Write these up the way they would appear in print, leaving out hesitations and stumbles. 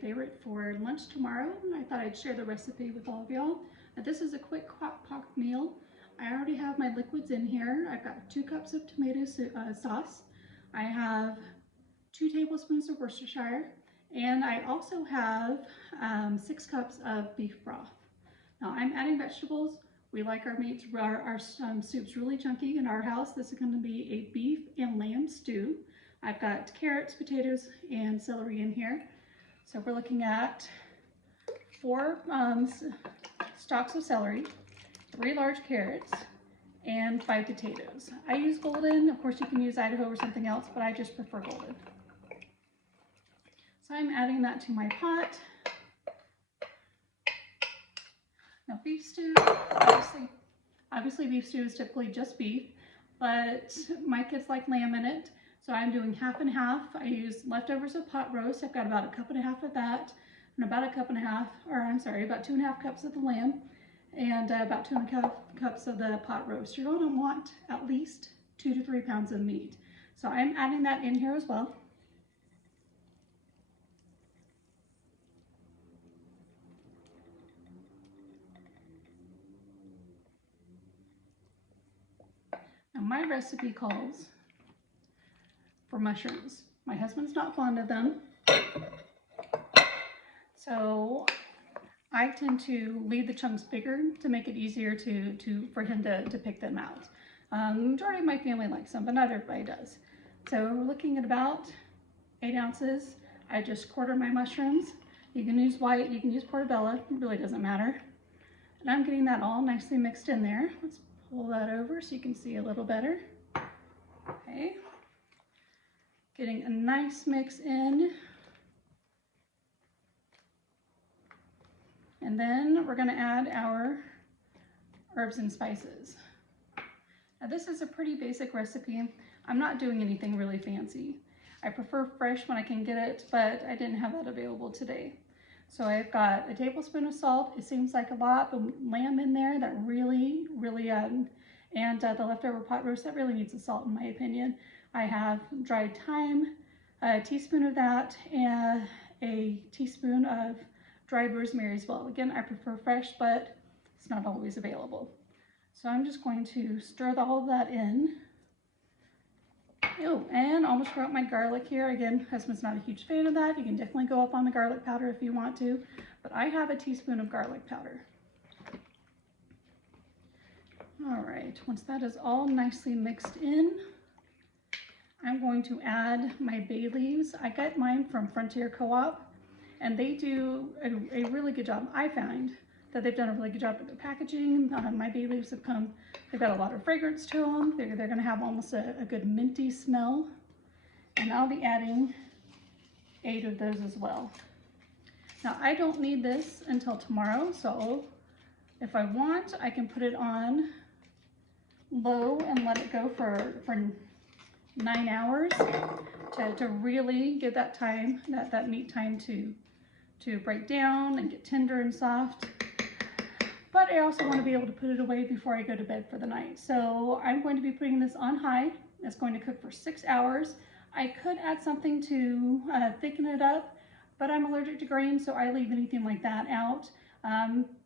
favorite for lunch tomorrow, and I thought I'd share the recipe with all of y'all. This is a quick crock pot meal. I already have my liquids in here. I've got 2 cups of tomato sauce. I have 2 tablespoons of Worcestershire, and I also have 6 cups of beef broth. Now I'm adding vegetables. We like our meats, our soups really chunky in our house. This is going to be a beef and lamb stew. I've got carrots, potatoes, and celery in here. So we're looking at 4 stalks of celery, 3 large carrots, and 5 potatoes. I use golden. Of course, you can use Idaho or something else, but I just prefer golden. So I'm adding that to my pot. Now beef stew, obviously beef stew is typically just beef, but my kids like lamb in it. So I'm doing half and half. I use leftovers of pot roast. I've got about 1.5 cups of that, and about 1.5 cups, or I'm sorry, about 2.5 cups of the lamb, and about 2.5 cups of the pot roast. You're going to want at least 2 to 3 pounds of meat. So I'm adding that in here as well. Now my recipe calls for mushrooms. My husband's not fond of them, so I tend to leave the chunks bigger to make it easier for him to pick them out. The majority of my family likes them, but not everybody does. So we're looking at about 8 ounces. I just quarter my mushrooms. You can use white, you can use portobello, it really doesn't matter. And I'm getting that all nicely mixed in there. Let's pull that over so you can see a little better. Okay. Getting a nice mix in. And then we're going to add our herbs and spices. Now this is a pretty basic recipe. I'm not doing anything really fancy. I prefer fresh when I can get it, but I didn't have that available today. So I've got a tablespoon of salt. It seems like a lot, but lamb in there that really, and the leftover pot roast, that really needs the salt in my opinion. I have dried thyme, a teaspoon of that, and a teaspoon of dried rosemary as well. Again, I prefer fresh, but it's not always available. So I'm just going to stir all of that in. Oh, and almost forgot my garlic here. Again, husband's not a huge fan of that. You can definitely go up on the garlic powder if you want to, but I have a teaspoon of garlic powder. All right, once that is all nicely mixed in, I'm going to add my bay leaves. I got mine from Frontier Co-op, and they do a really good job. I find that they've done a really good job with their packaging. My bay leaves have come, they've got a lot of fragrance to them. They're gonna have almost a good minty smell. And I'll be adding 8 of those as well. Now I don't need this until tomorrow, so if I want, I can put it on low and let it go for 9 hours to really give that time, that meat time to break down and get tender and soft. But I also want to be able to put it away before I go to bed for the night. So I'm going to be putting this on high. It's going to cook for 6 hours. I could add something to thicken it up, but I'm allergic to grain, so I leave anything like that out.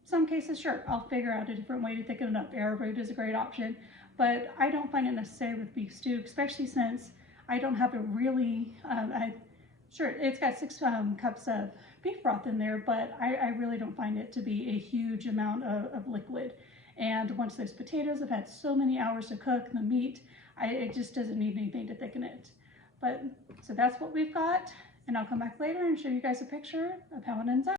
Some cases, sure, I'll figure out a different way to thicken it up. Arrowroot is a great option, but I don't find it necessary with beef stew, especially since I don't have a really, sure, it's got 6 cups of beef broth in there, but I really don't find it to be a huge amount of liquid. And once those potatoes have had so many hours to cook, the meat, it just doesn't need anything to thicken it. But so that's what we've got, and I'll come back later and show you guys a picture of how it ends up.